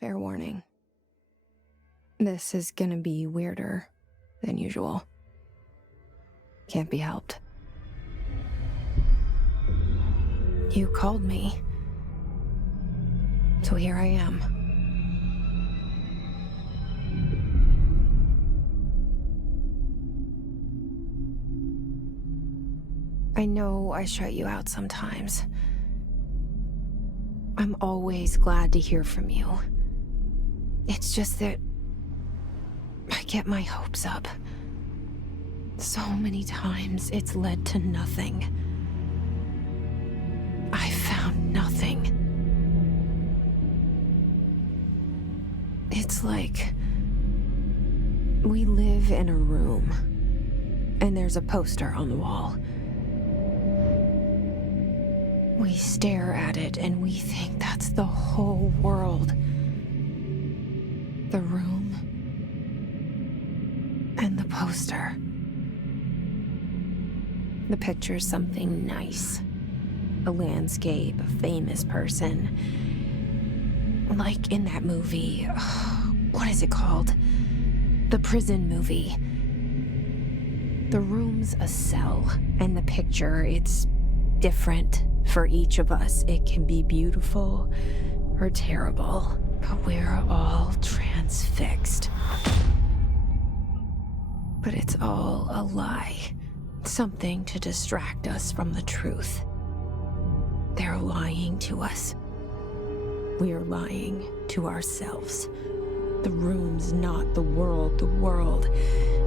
Fair warning. This is gonna be weirder than usual. Can't be helped. You called me. So here I am. I know I shut you out sometimes. I'm always glad to hear from you. It's just that I get my hopes up. So many times it's led to nothing. I found nothing. It's like we live in a room, and there's a poster on the wall. We stare at it and we think that's the whole world. The room and the poster. The picture's something nice. A landscape, a famous person. Like in that movie, what is it called? The prison movie. The room's a cell, and the picture, it's different for each of us. It can be beautiful or terrible, but we're all transfixed. But it's all a lie. Something to distract us from the truth. They're lying to us. We're lying to ourselves. The room's not the world. The world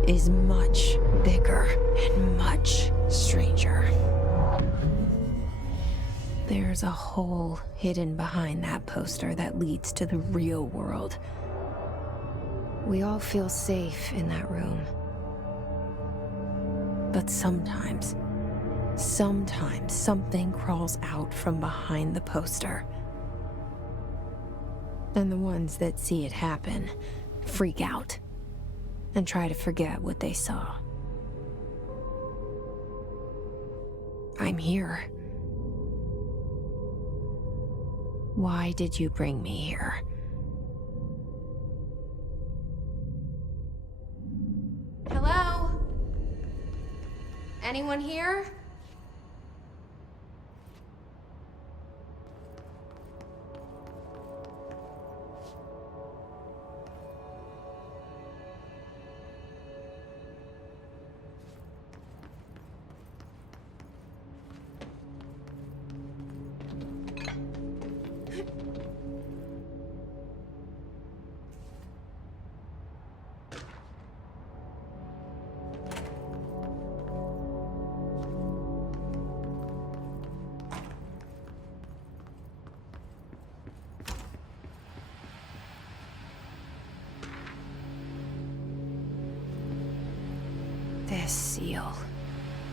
is much bigger and much stranger. There's a hole hidden behind that poster that leads to the real world. We all feel safe in that room. But sometimes something crawls out from behind the poster. And the ones that see it happen freak out and try to forget what they saw. I'm here. Why did you bring me here? Hello? Anyone here? This seal.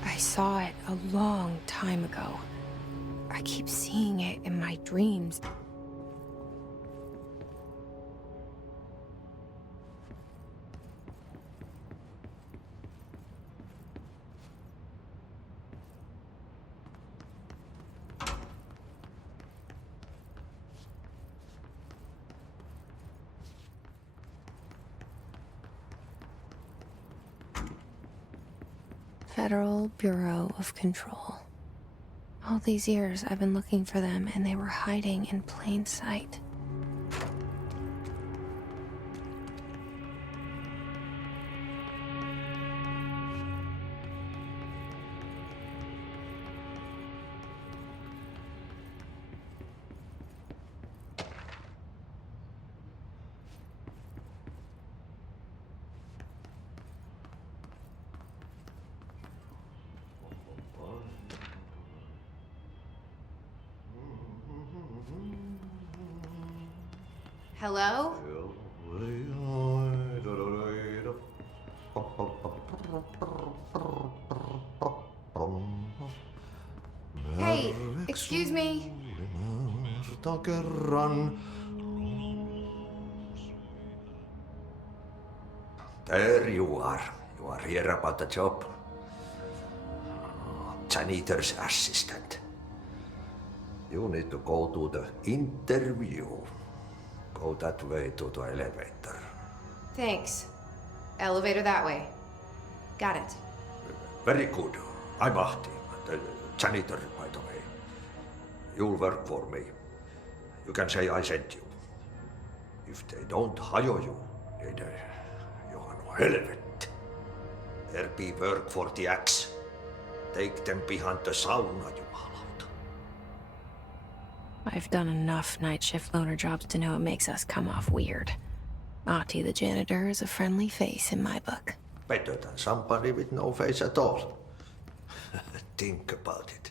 I saw it a long time ago. I keep seeing it in my dreams. Federal Bureau of Control. All these years I've been looking for them, and they were hiding in plain sight. Hello? Hey, excuse me. There you are. You are here about the job. Janitor's assistant. You need to go to the interview. Go go that way to the elevator. Thanks. Elevator that way. Got it. Very good. I'm Ahti, the janitor, by the way. You'll work for me. You can say I sent you. If they don't hire you, then you are no helvet. There be work for the axe. Take them behind the sauna, jumalauta. I've done enough night shift loner jobs to know it makes us come off weird. Ahti the janitor is a friendly face in my book. Better than somebody with no face at all. Think about it.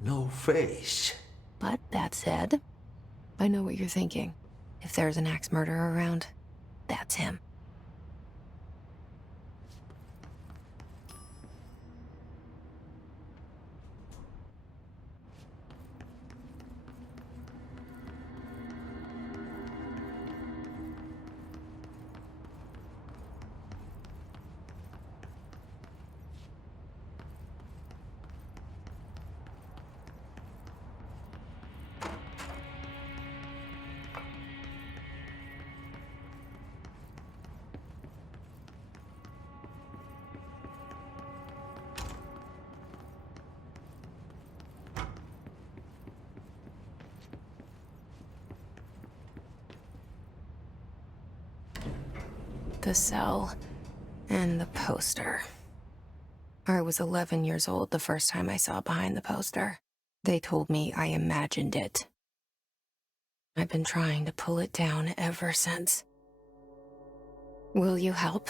No face. But that said, I know what you're thinking. If there's an axe murderer around, that's him. The cell and the poster. I was 11 years old the first time I saw behind the poster. They told me I imagined it. I've been trying to pull it down ever since. Will you help?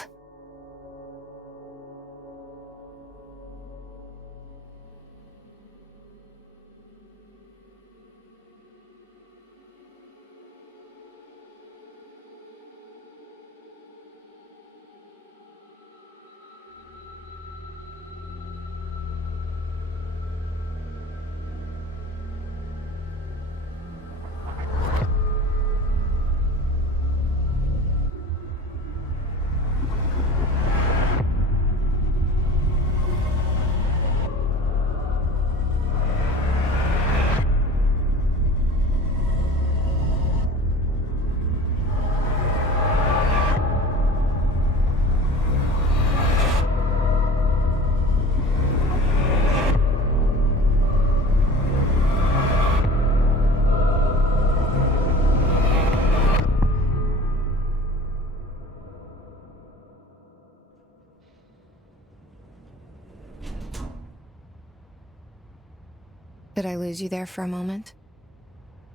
Did I lose you there for a moment?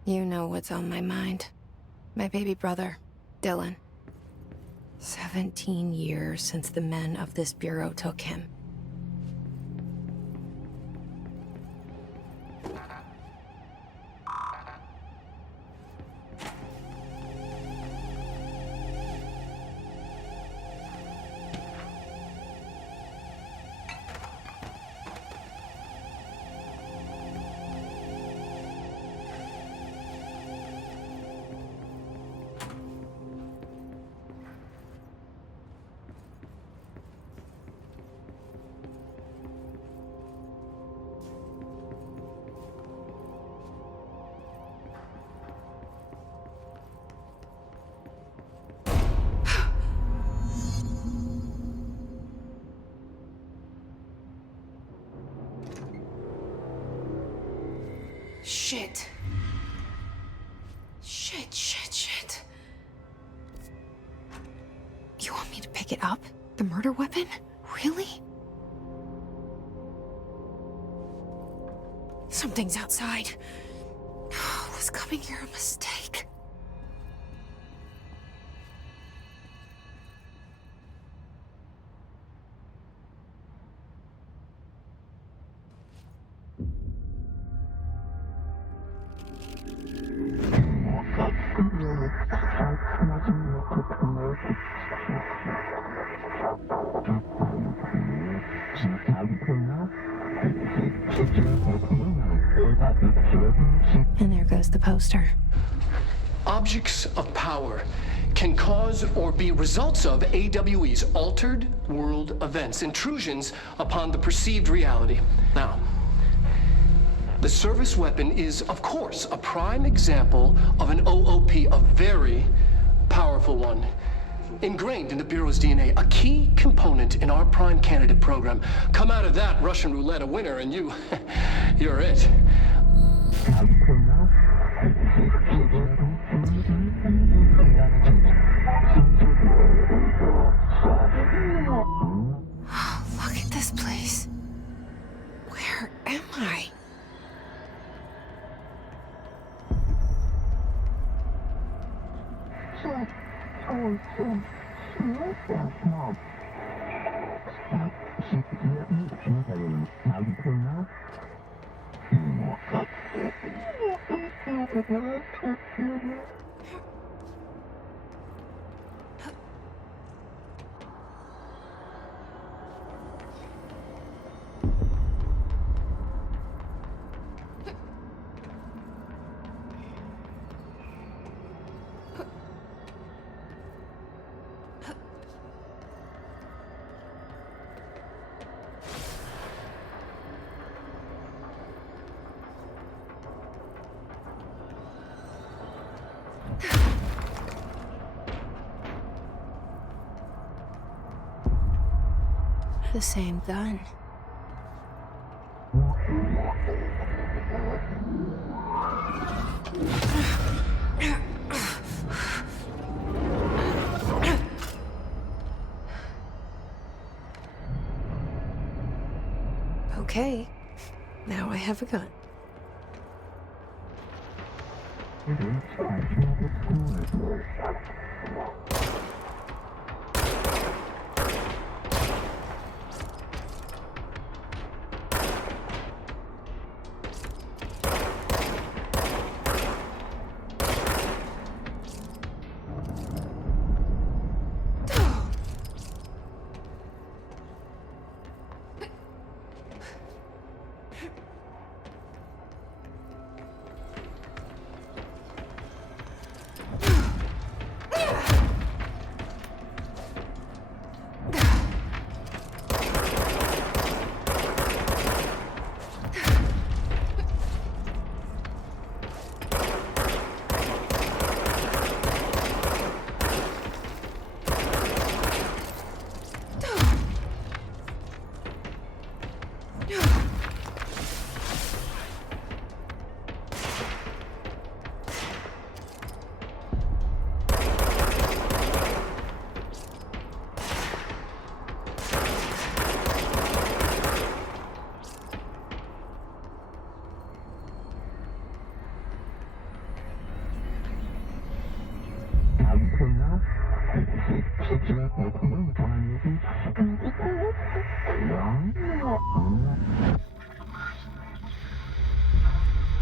You know what's on my mind. My baby brother, Dylan. 17 years since the men of this bureau took him. Shit. Shit. You want me to pick it up? The murder weapon? Really? Something's outside. Was coming here a mistake? And there goes the poster. Objects of power can cause or be results of AWE's altered world events, intrusions upon the perceived reality. Now, the service weapon is, of course, a prime example of an OOP of very on. Ingrained in the Bureau's DNA, a key component in our prime candidate program. Come out of that Russian roulette a winner and you're it. Look at this place. Where am I? The same gun. Okay, now I have a gun.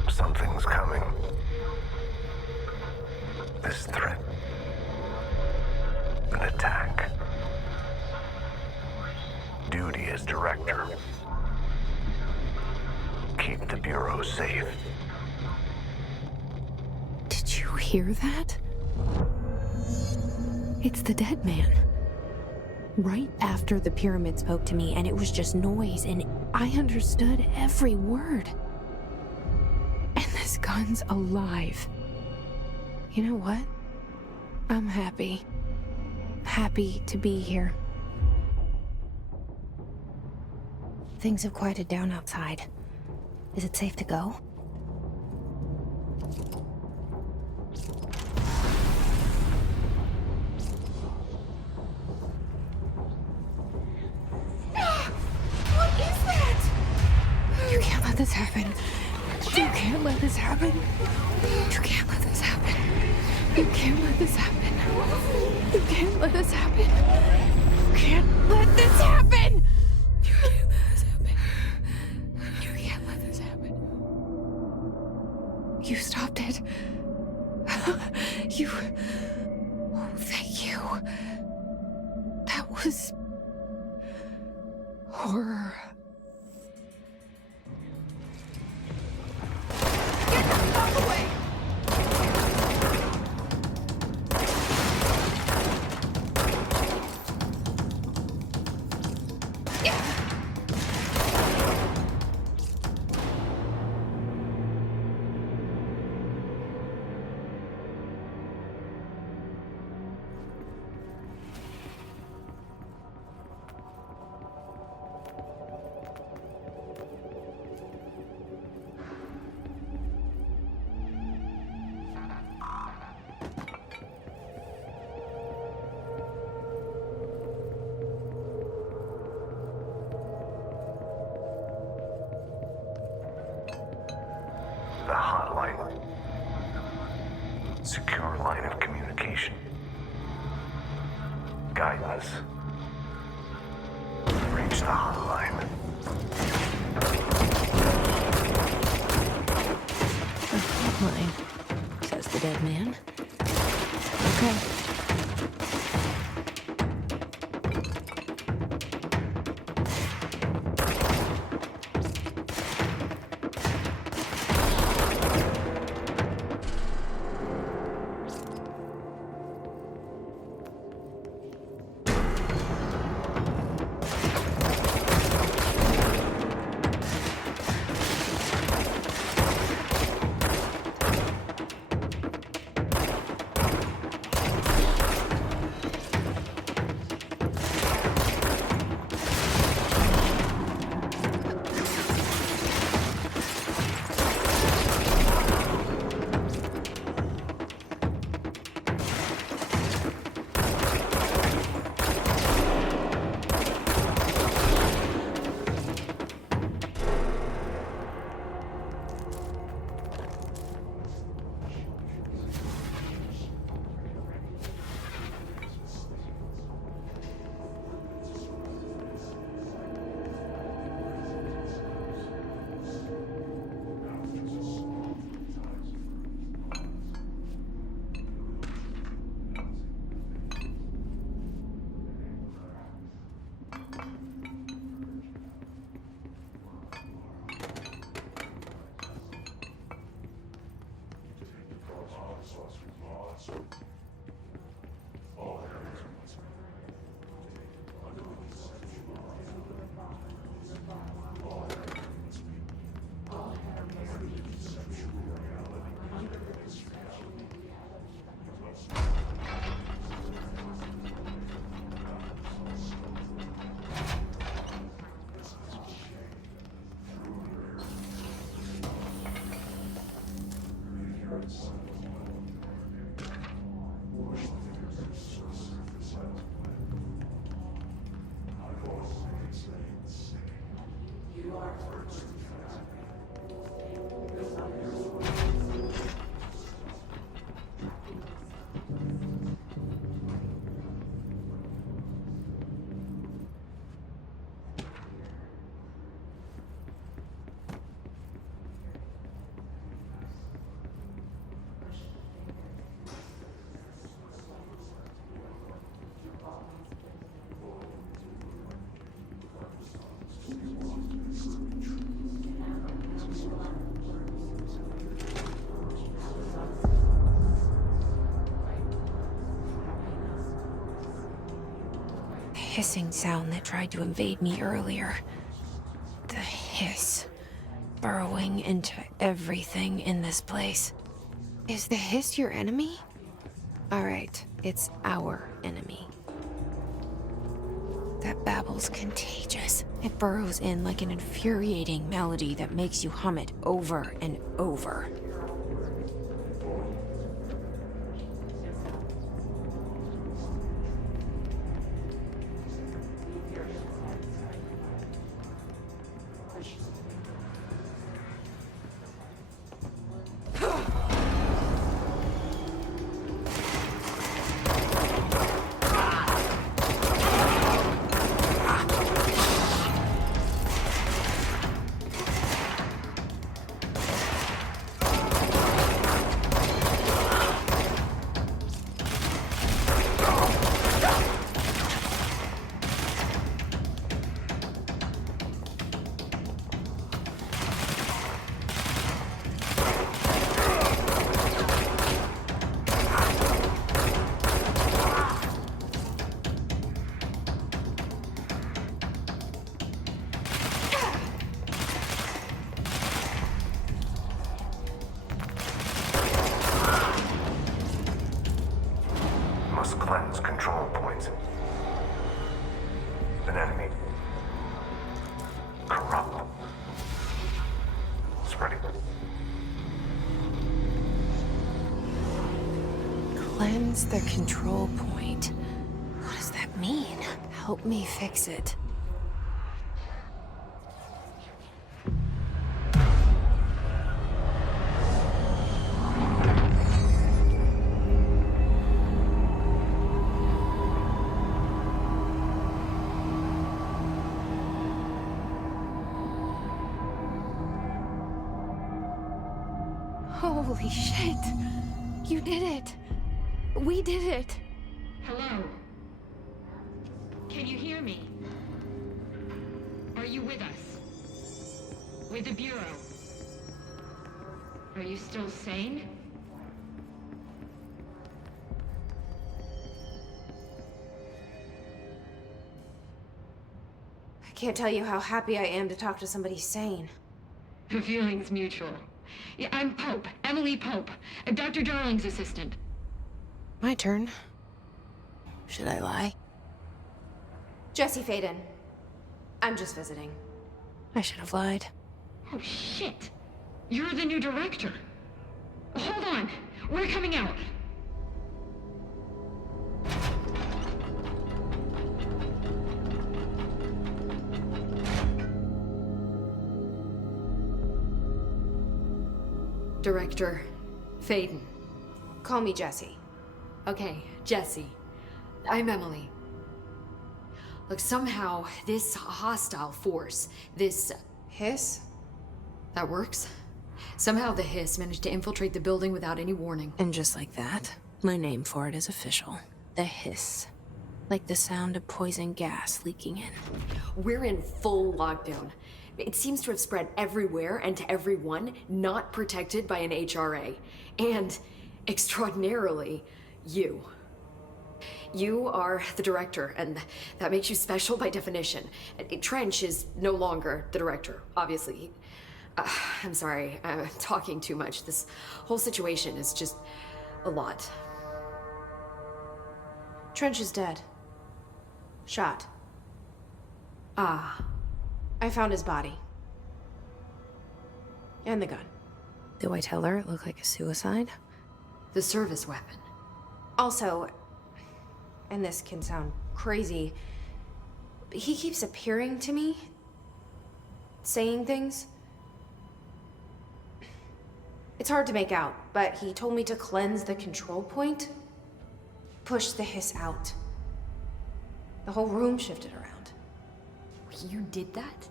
Something's coming. This threat. An attack. Duty as director. Keep the Bureau safe. Did you hear that? It's the dead man. Right after the pyramid spoke to me, and it was just noise, and I understood every word. And this gun's alive. You know what? I'm happy. Happy to be here. Things have quieted down outside. Is it safe to go? What is that? You can't let this happen. You can't let this happen. You can't let this happen. You can't let this happen. You can't let this happen. You can't let this happen. You can't let this happen. You can't let this happen. You stopped it. You... Oh, thank you. That was... horror. Get the fuck away! Wielding. Secure line of communication. Guide us. Reach the hotline. Hotline, says the dead man. Okay. Hissing sound that tried to invade me earlier. The hiss, burrowing into everything in this place. Is the hiss your enemy? Alright, it's our enemy. That babble's contagious. It burrows in like an infuriating melody that makes you hum it over and over. Cleanse the control point. What does that mean? Help me fix it. Holy shit! You did it! We did it! Hello? Can you hear me? Are you with us? With the Bureau? Are you still sane? I can't tell you how happy I am to talk to somebody sane. The feeling's mutual. Yeah, I'm Pope, Emily Pope, Dr. Darling's assistant. My turn. Should I lie? Jesse Faden. I'm just visiting. I should have lied. Oh, shit. You're the new director. Hold on. We're coming out. Director Faden. Call me Jesse. Okay, Jesse. I'm Emily. Look, somehow this hostile force, this... Hiss? That works? Somehow the hiss managed to infiltrate the building without any warning. And just like that, my name for it is official. The hiss. Like the sound of poison gas leaking in. We're in full lockdown. It seems to have spread everywhere and to everyone not protected by an HRA. And, extraordinarily, you. You are the director, and that makes you special by definition. Trench is no longer the director, obviously. I'm sorry, I'm talking too much. This whole situation is just a lot. Trench is dead. Shot. Ah. I found his body. And the gun. Do I tell her it looked like a suicide? The service weapon. Also, and this can sound crazy, but he keeps appearing to me, saying things. It's hard to make out, but he told me to cleanse the control point, push the hiss out. The whole room shifted around. You did that?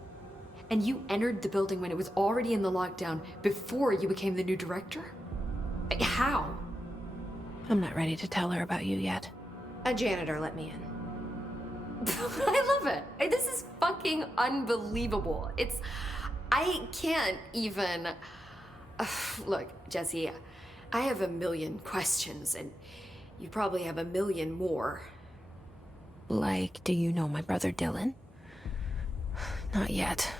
And you entered the building when it was already in the lockdown before you became the new director? How? I'm not ready to tell her about you yet. A janitor let me in. I love it. This is fucking unbelievable. I can't even... Look, Jesse, I have a million questions, and you probably have a million more. Like, do you know my brother Dylan? Not yet.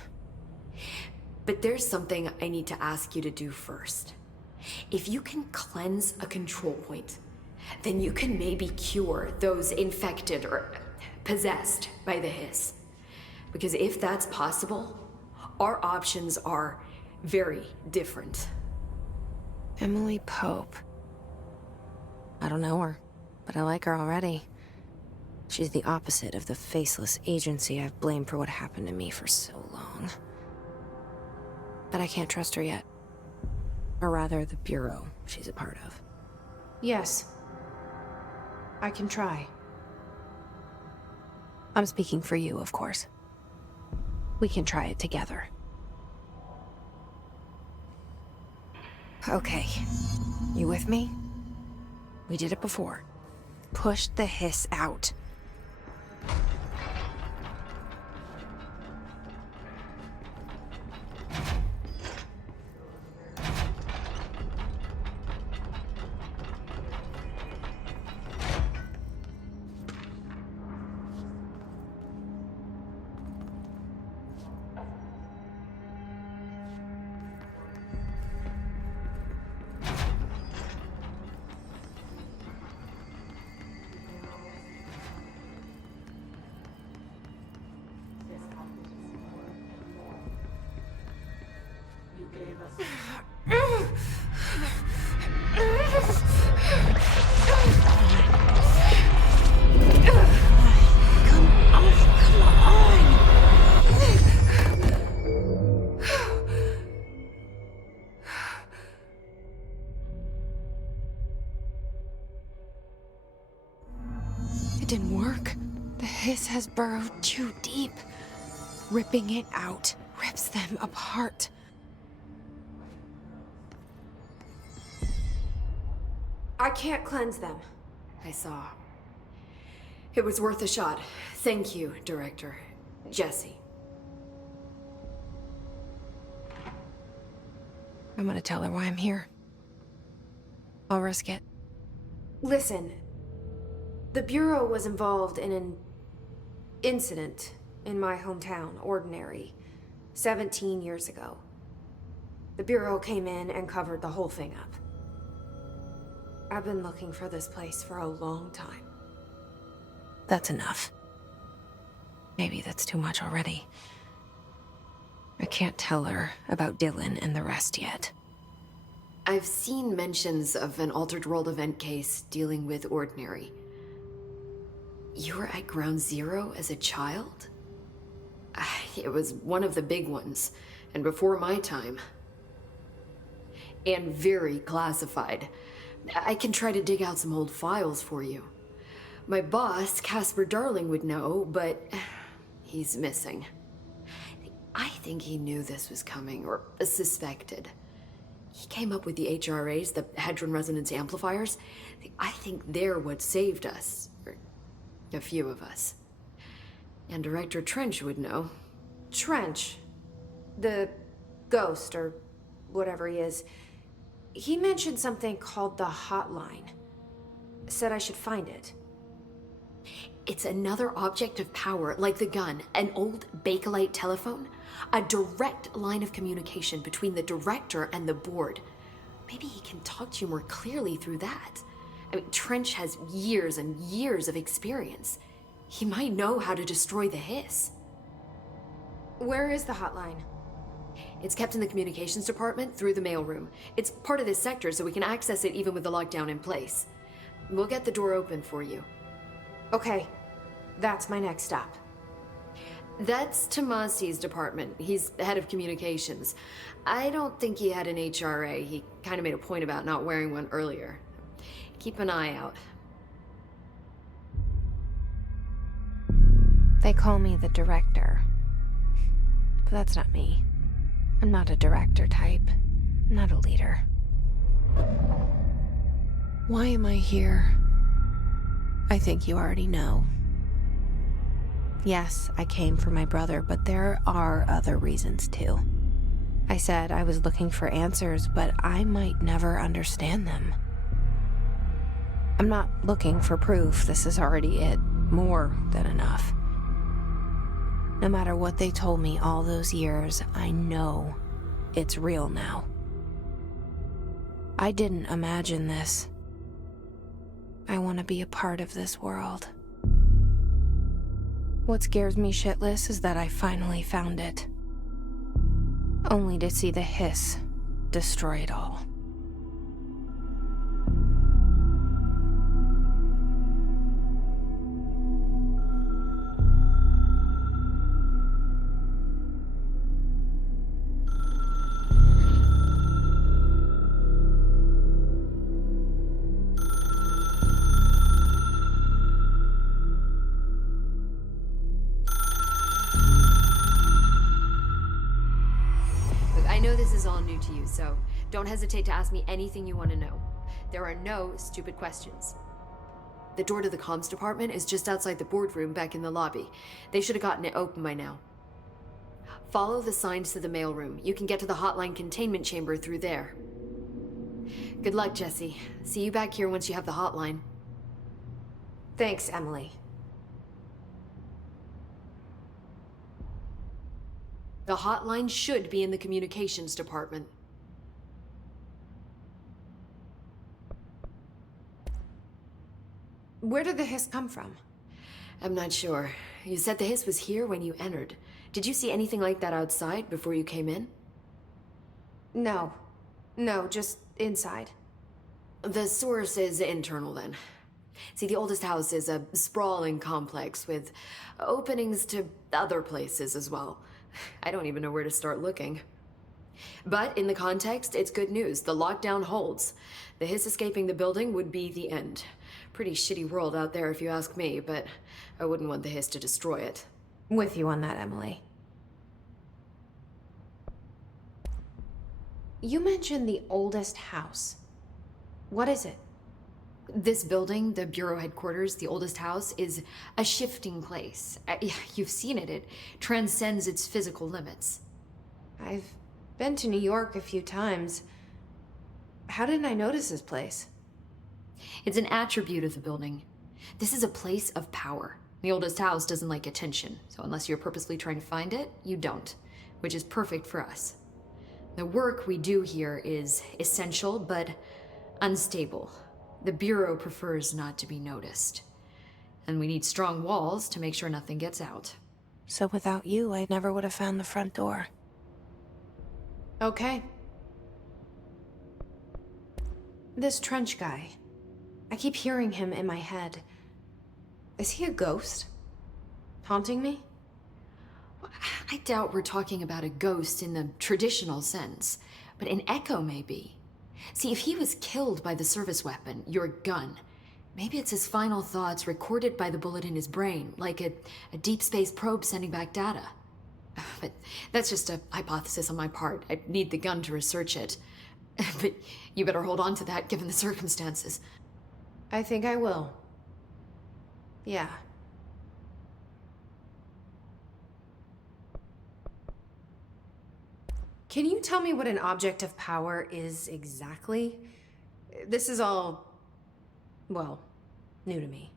But there's something I need to ask you to do first. If you can cleanse a control point, then you can maybe cure those infected or possessed by the hiss. Because if that's possible, our options are very different. Emily Pope. I don't know her, but I like her already. She's the opposite of the faceless agency I've blamed for what happened to me for so long. But I can't trust her yet. Or rather, the Bureau she's a part of. Yes. I can try. I'm speaking for you, of course. We can try it together. Okay. You with me? We did it before. Push the hiss out. Didn't work. The hiss has burrowed too deep. Ripping it out rips them apart. I can't cleanse them. I saw. It was worth a shot. Thank you, Director. Jesse. I'm gonna tell her why I'm here. I'll risk it. Listen, the Bureau was involved in an incident in my hometown, Ordinary, 17 years ago. The Bureau came in and covered the whole thing up. I've been looking for this place for a long time. That's enough. Maybe that's too much already. I can't tell her about Dylan and the rest yet. I've seen mentions of an Altered World event case dealing with Ordinary. You were at Ground Zero as a child? It was one of the big ones, and before my time. And very classified. I can try to dig out some old files for you. My boss, Casper Darling, would know, but he's missing. I think he knew this was coming, or suspected. He came up with the HRAs, the Hadron Resonance Amplifiers. I think they're what saved us. Or a few of us. And Director Trench would know. Trench? The ghost, or whatever he is. He mentioned something called the Hotline. Said I should find it. It's another object of power, like the gun, an old Bakelite telephone. A direct line of communication between the director and the board. Maybe he can talk to you more clearly through that. I mean, Trench has years and years of experience. He might know how to destroy the hiss. Where is the hotline? It's kept in the communications department through the mailroom. It's part of this sector, so we can access it even with the lockdown in place. We'll get the door open for you. Okay, that's my next stop. That's Tomasi's department. He's head of communications. I don't think he had an HRA. He kind of made a point about not wearing one earlier. Keep an eye out. They call me the director. But that's not me. I'm not a director type. I'm not a leader. Why am I here? I think you already know. Yes, I came for my brother, but there are other reasons too. I said I was looking for answers, but I might never understand them. I'm not looking for proof. This is already it. More than enough. No matter what they told me all those years, I know it's real now. I didn't imagine this. I want to be a part of this world. What scares me shitless is that I finally found it. Only to see the hiss destroy it all. I know this is all new to you, so don't hesitate to ask me anything you want to know. There are no stupid questions. The door to the comms department is just outside the boardroom back in the lobby. They should have gotten it open by now. Follow the signs to the mailroom. You can get to the hotline containment chamber through there. Good luck, Jesse. See you back here once you have the hotline. Thanks, Emily. The hotline should be in the communications department. Where did the hiss come from? I'm not sure. You said the hiss was here when you entered. Did you see anything like that outside before you came in? No. No, just inside. The source is internal then. See, the oldest house is a sprawling complex with openings to other places as well. I don't even know where to start looking. But in the context, it's good news. The lockdown holds. The hiss escaping the building would be the end. Pretty shitty world out there if you ask me, but I wouldn't want the hiss to destroy it. With you on that, Emily. You mentioned the oldest house. What is it? This building, the Bureau headquarters, the oldest house, is a shifting place. Yeah, you've seen it. It transcends its physical limits. I've been to New York a few times. How didn't I notice this place? It's an attribute of the building. This is a place of power. The oldest house doesn't like attention, so unless you're purposely trying to find it, you don't, which is perfect for us. The work we do here is essential, but unstable. The Bureau prefers not to be noticed. And we need strong walls to make sure nothing gets out. So without you, I never would have found the front door. Okay. This Trench guy. I keep hearing him in my head. Is he a ghost? Haunting me? I doubt we're talking about a ghost in the traditional sense, but an echo maybe. See, if he was killed by the service weapon, your gun, maybe it's his final thoughts recorded by the bullet in his brain, like a deep space probe sending back data. But that's just a hypothesis on my part. I'd need the gun to research it. But you better hold on to that given the circumstances. I think I will. Yeah. Can you tell me what an object of power is exactly? This is all, well, new to me.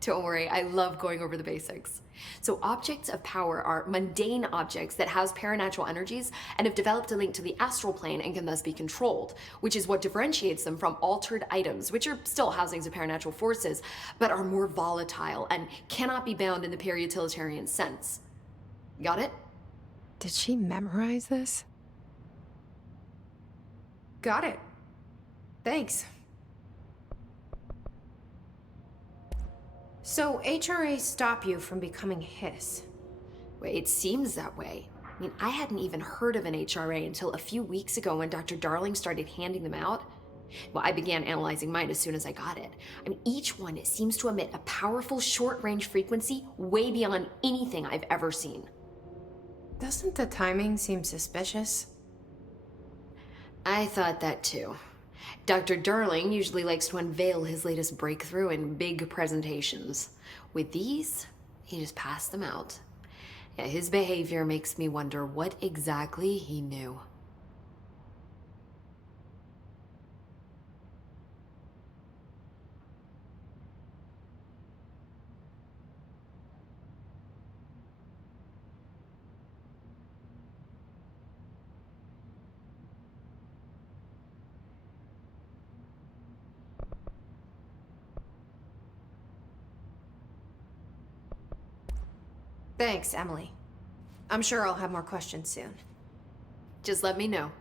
Don't worry, I love going over the basics. So objects of power are mundane objects that house paranatural energies and have developed a link to the astral plane and can thus be controlled, which is what differentiates them from altered items, which are still housings of paranatural forces, but are more volatile and cannot be bound in the peri-utilitarian sense. Got it? Did she memorize this? Got it. Thanks. So HRA stop you from becoming Hiss? Well, it seems that way. I mean, I hadn't even heard of an HRA until a few weeks ago when Dr. Darling started handing them out. Well, I began analyzing mine as soon as I got it. I mean, each one seems to emit a powerful short-range frequency way beyond anything I've ever seen. Doesn't the timing seem suspicious? I thought that too. Dr. Darling usually likes to unveil his latest breakthrough in big presentations. With these, he just passed them out. Yeah, his behavior makes me wonder what exactly he knew. Thanks, Emily. I'm sure I'll have more questions soon. Just let me know.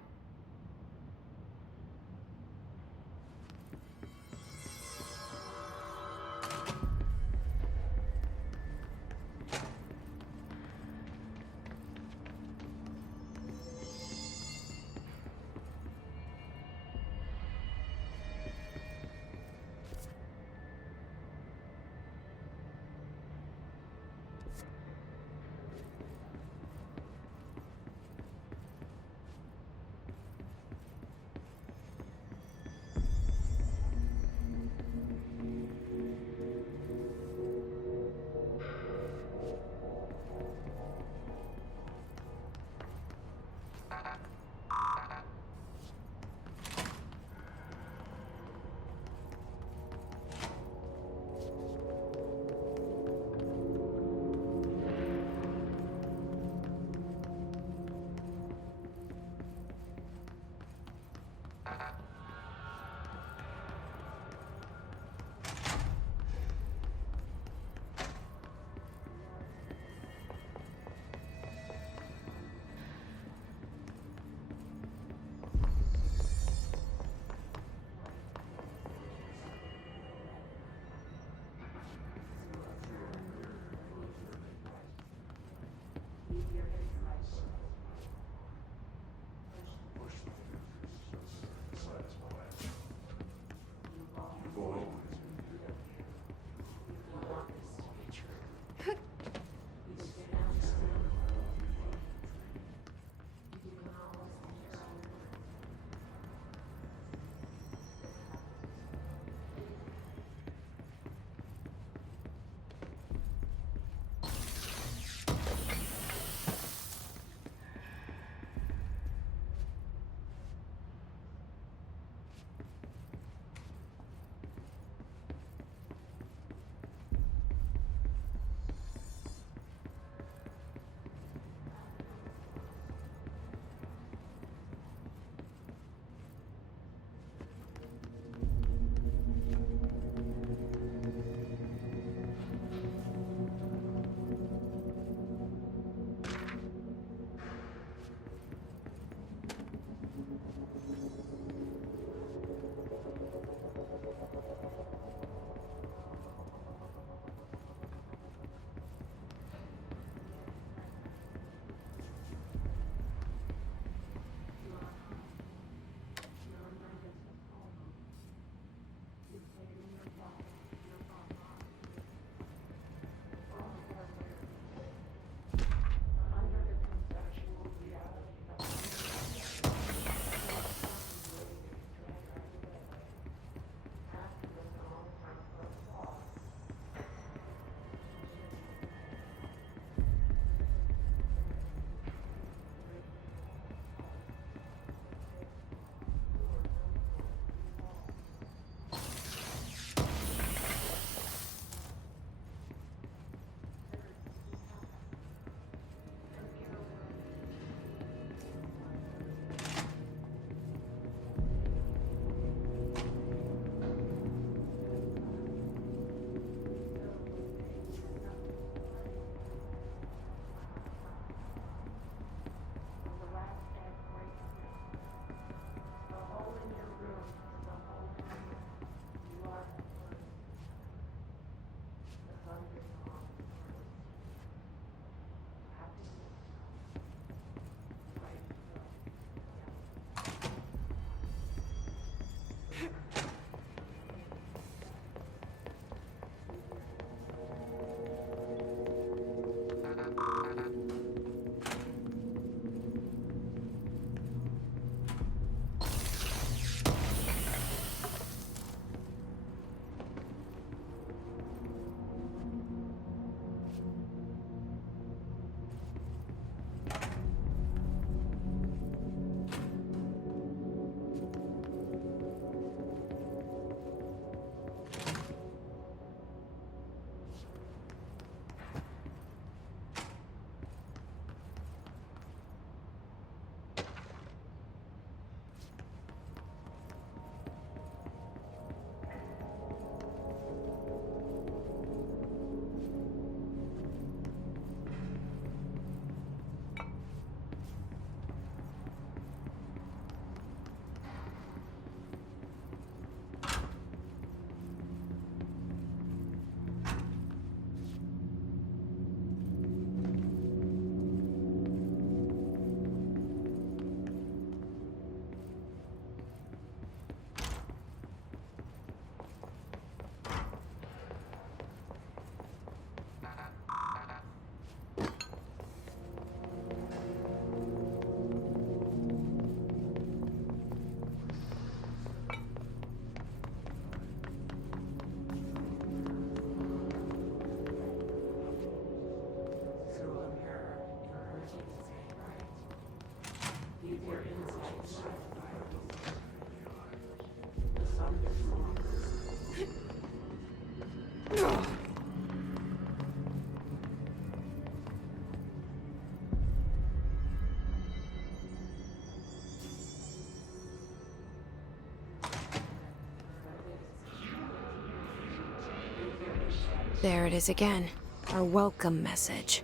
There it is again. Our welcome message.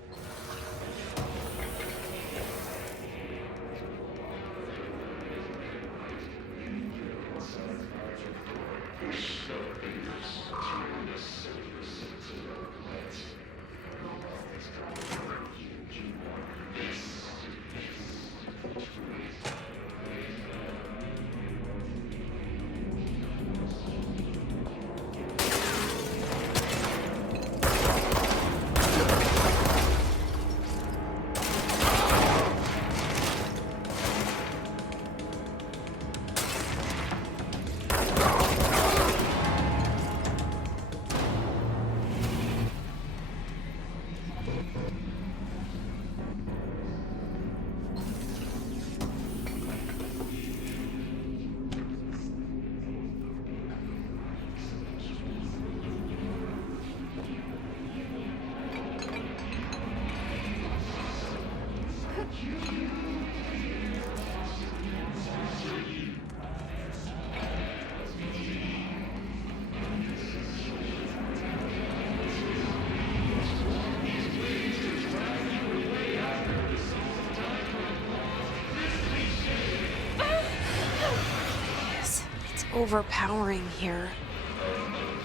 Overpowering here.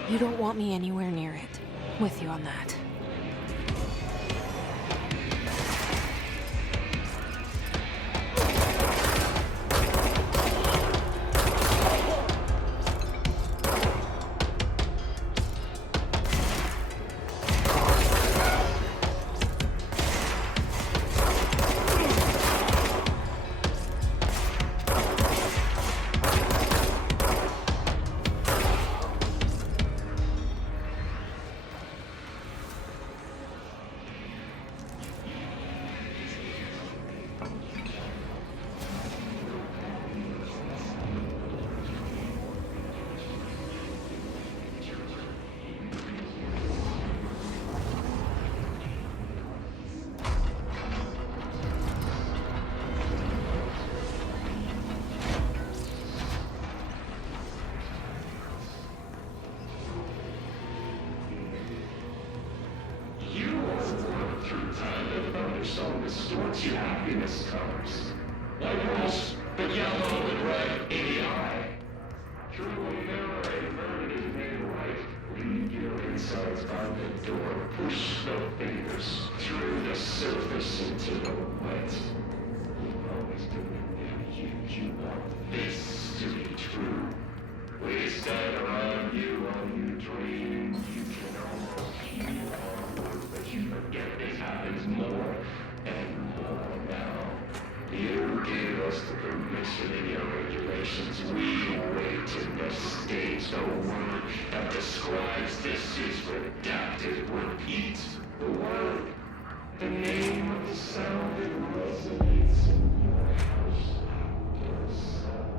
You don't want me anywhere near it. With you on that. distorts your happiness colors. Like rose, but yellow and red in the eye. Through a mirror averted made right. Lead your insides by the door. Push the fingers through the surface into the wet. You've always been you want this to be true. We stand around you on your dreams. You can almost hear our words, but you forget it happens more and more now. You gave us the permission in your regulations. We wait in the stage. The word that describes this is redacted. Repeat the word. The name of the sound that resonates in your house. Your soul.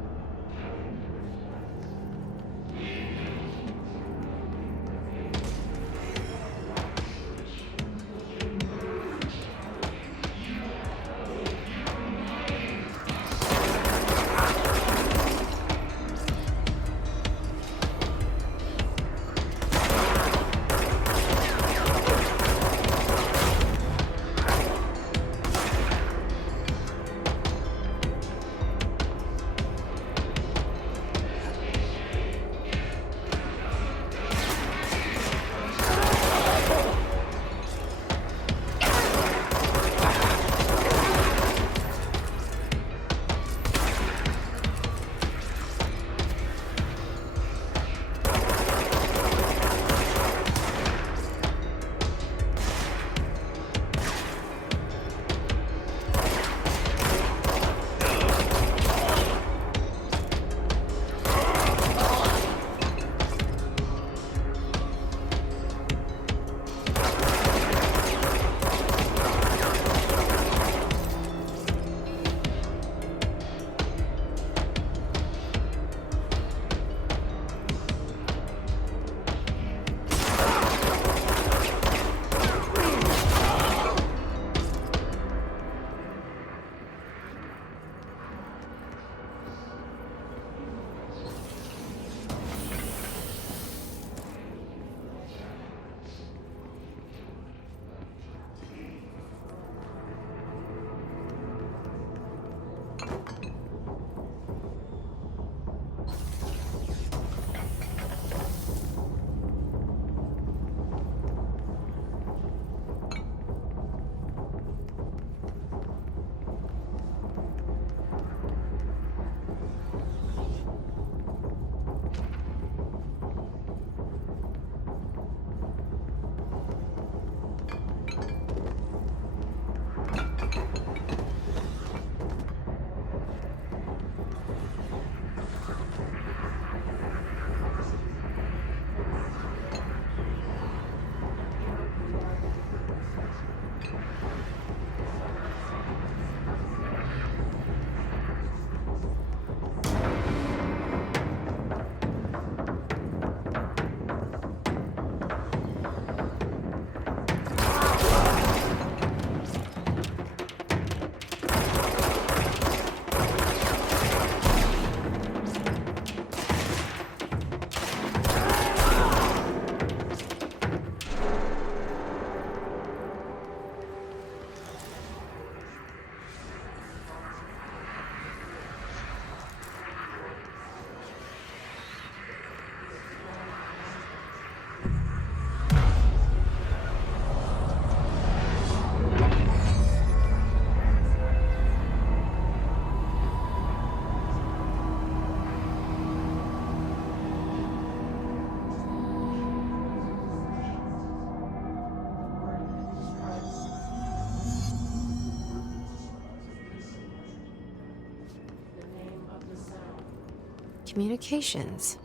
Communications.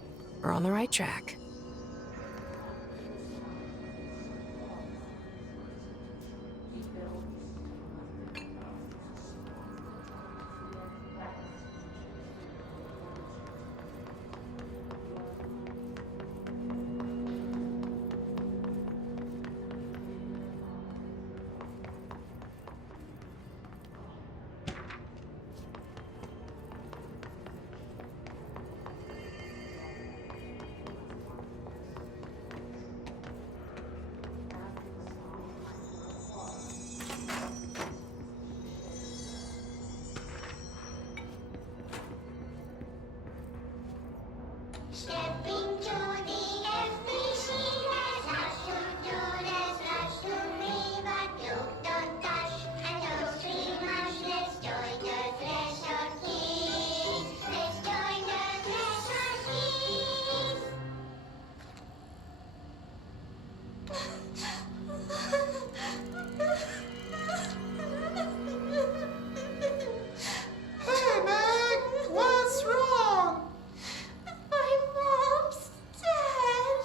We're on the right track. Stepping to the FBC has lots to do, there's lots to read, but you don't touch and don't scream much. Let's join the Treasure Keys. Let's join the Treasure Keys. Hey, Meg! What's wrong? My mom's dead.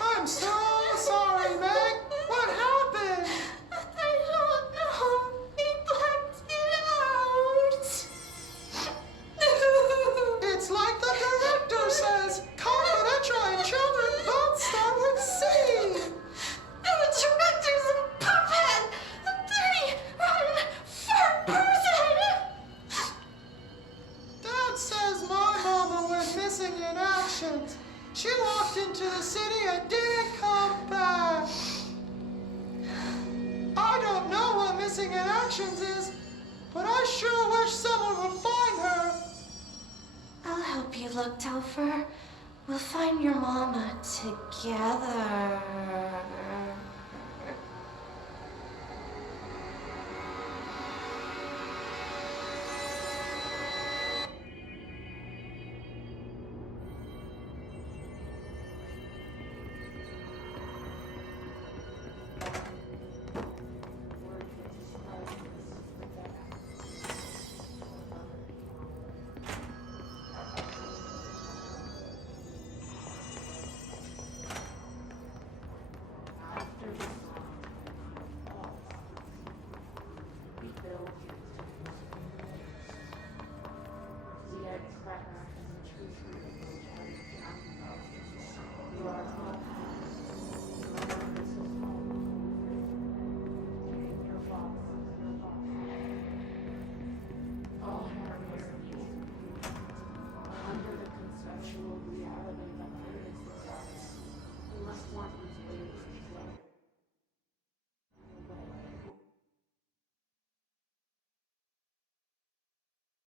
I'm so sorry, Meg. What happened? I don't know. They blacked it out. It's like the director says, confidential and children don't start with C. The director's a puppet. A dirty, rotten, fat person. Dad says my mama went missing in action. She walked into the city and didn't come back. I don't know what missing in actions is, but I sure wish someone would find her. I'll help you look, Telfer. We'll find your mama together.